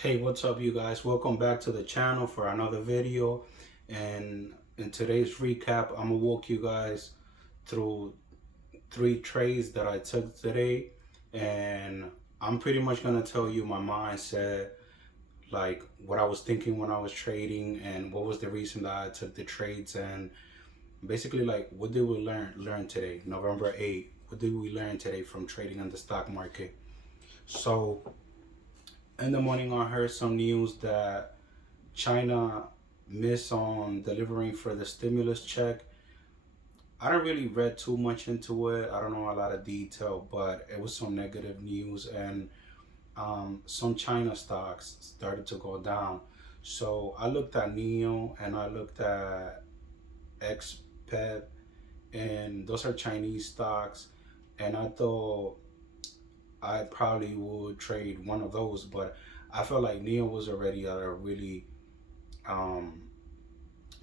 Hey, what's up, you guys? Welcome back to the channel for another video. And in today's recap, I'm gonna walk you guys through three trades that I took today. And I'm pretty much gonna tell you my mindset, like what I was thinking when I was trading and what was the reason that I took the trades, and basically like what did we learn today, November 8th. What did we learn today from trading on the stock market? So in the morning I heard some news that China missed on delivering for the stimulus check. I don't really read too much into it. I don't know a lot of detail, but it was some negative news, and some China stocks started to go down. So I looked at NEO and I looked at XPEP, and those are Chinese stocks. And I thought I probably would trade one of those, but I felt like NEO was already at a really um,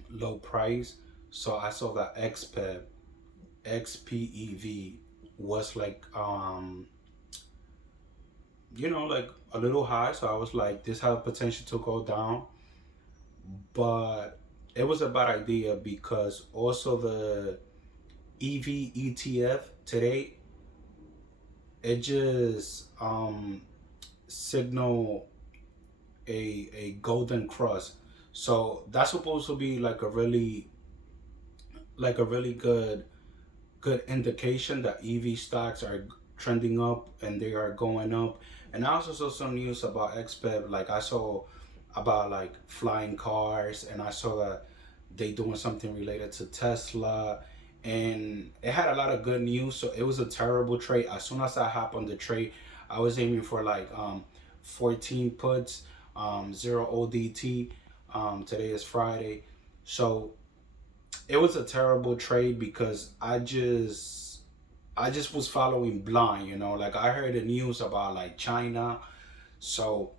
low price. So I saw that XPEV was like like a little high. So I was like, this had potential to go down, but it was a bad idea because also the EV ETF today, it just signal a golden cross. So that's supposed to be like a really good indication that EV stocks are trending up and they are going up. And I also saw some news about XPEP. Like I saw about like flying cars, and I saw that they doing something related to Tesla, and it had a lot of good news. So it was a terrible trade. As soon as I hop on the trade, I was aiming for like 14 puts, zero ODT. Today is Friday, so it was a terrible trade because I just was following blind, like I heard the news about like China, so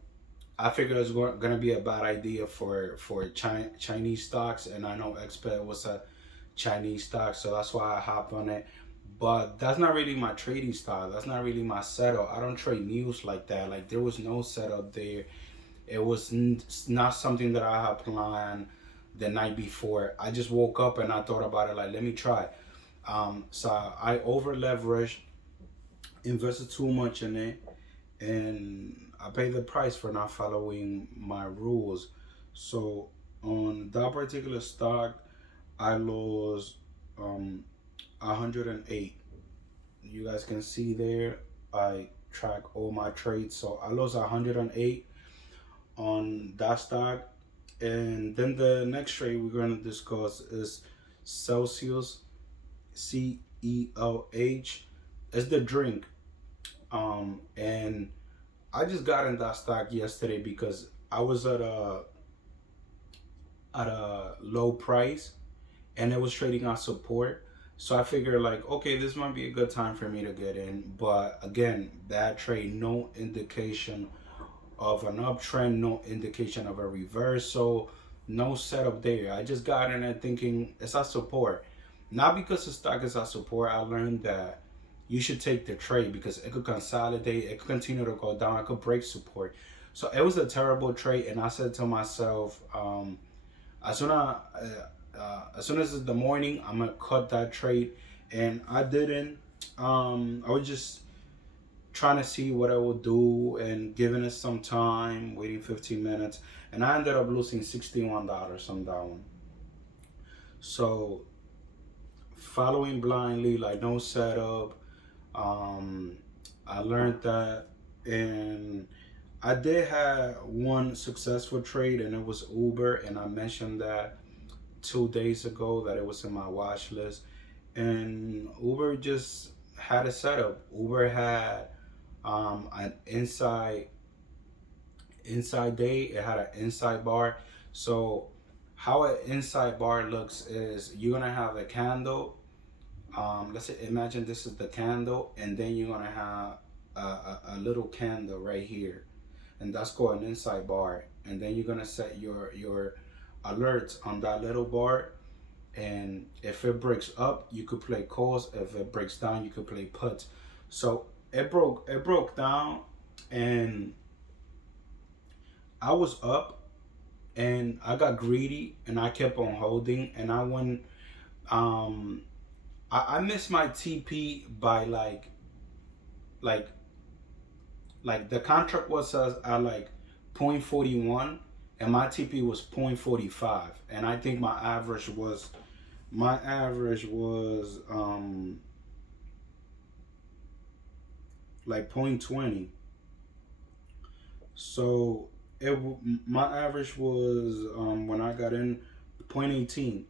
I figured it was gonna be a bad idea for Chinese stocks, and I know XPET was a Chinese stock, so that's why I hopped on it. But that's not really my trading style. That's not really my setup. I don't trade news like that. Like there was no setup there. It was not something that I had planned the night before. I just woke up and I thought about it like, let me try. So I over leveraged, invested too much in it, and I paid the price for not following my rules. So on that particular stock, I lost 108. You guys can see there, I track all my trades. So I lost 108 on that stock. And then the next trade we're going to discuss is Celsius, CELH. It's the drink. And I just got in that stock yesterday because I was at a low price, and it was trading on support. So I figured like, okay, this might be a good time for me to get in. But again, bad trade, no indication of an uptrend, no indication of a reversal, no setup there. I just got in it thinking it's at support. Not because the stock is at support. I learned that you should take the trade because it could consolidate, it could continue to go down, it could break support. So it was a terrible trade, and I said to myself, as soon as as soon as it's the morning, I'm gonna cut that trade, and I didn't. I was just trying to see what I would do and giving it some time, waiting 15 minutes, and I ended up losing $61 on that one. So following blindly, like no setup, um, I learned that, and I did have one successful trade, and it was Uber, and I mentioned that 2 days ago that it was in my watch list, and Uber just had a setup. Uber had an inside day. It had an inside bar. So how an inside bar looks is you're gonna have a candle. Let's say imagine this is the candle, and then you're gonna have a little candle right here, and that's called an inside bar. And then you're gonna set your alerts on that little bar, and if it breaks up, you could play calls. If it breaks down, you could play puts. So it broke down, and I was up and I got greedy and I kept on holding and I went um I missed my TP by like like the contract was at like 0.41 and my TP was 0.45 and I think my average was like 0.20. So my average was when I got in 0.18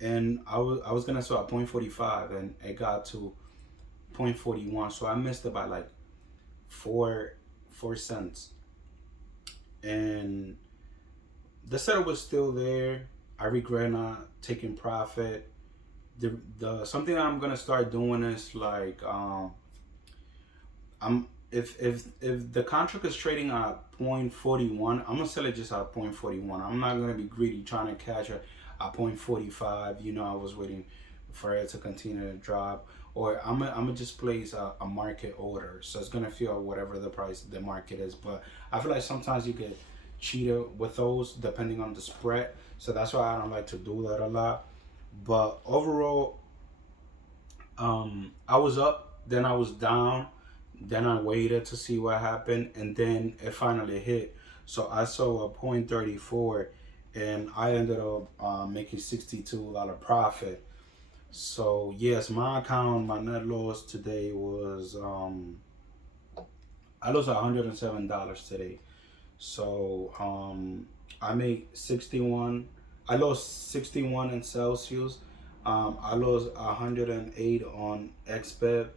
and I was gonna start at 0.45 and it got to 0.41, so I missed it by like four cents. And the setup was still there. I regret not taking profit. The something that I'm gonna start doing is like I'm if the contract is trading at 0.41, I'm gonna sell it just at 0.41. I'm not gonna be greedy trying to catch it at 0.45. You know, I was waiting for it to continue to drop, or I'm gonna just place a market order, so it's gonna feel whatever the price the market is. But I feel like sometimes you get cheated with those depending on the spread, so that's why I don't like to do that a lot. But overall, I was up, then I was down, then I waited to see what happened, and then it finally hit. So I saw a 0.34, and I ended up making $62 profit. So yes, my account, my net loss today was I lost $107 today. So I made 61. I lost 61 in Celsius. I lost 108 on XBEV,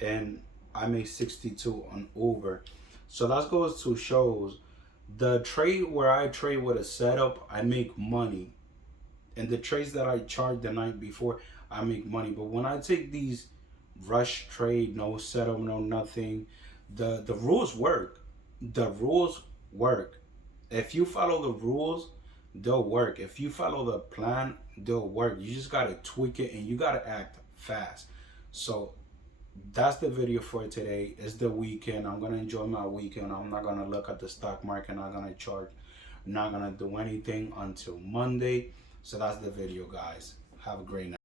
and I made 62 on Uber. So that goes to shows the trade where I trade with a setup, I make money, and the trades that I charge the night before, I make money. But when I take these rush trade, no setup, no nothing, the rules work. The rules work. If you follow the rules, they'll work. If you follow the plan, they'll work. You just gotta tweak it and you gotta act fast. So that's the video for today. It's the weekend. I'm gonna enjoy my weekend. I'm not gonna look at the stock market. Not gonna charge. Not gonna do anything until Monday. So that's the video, guys. Have a great night.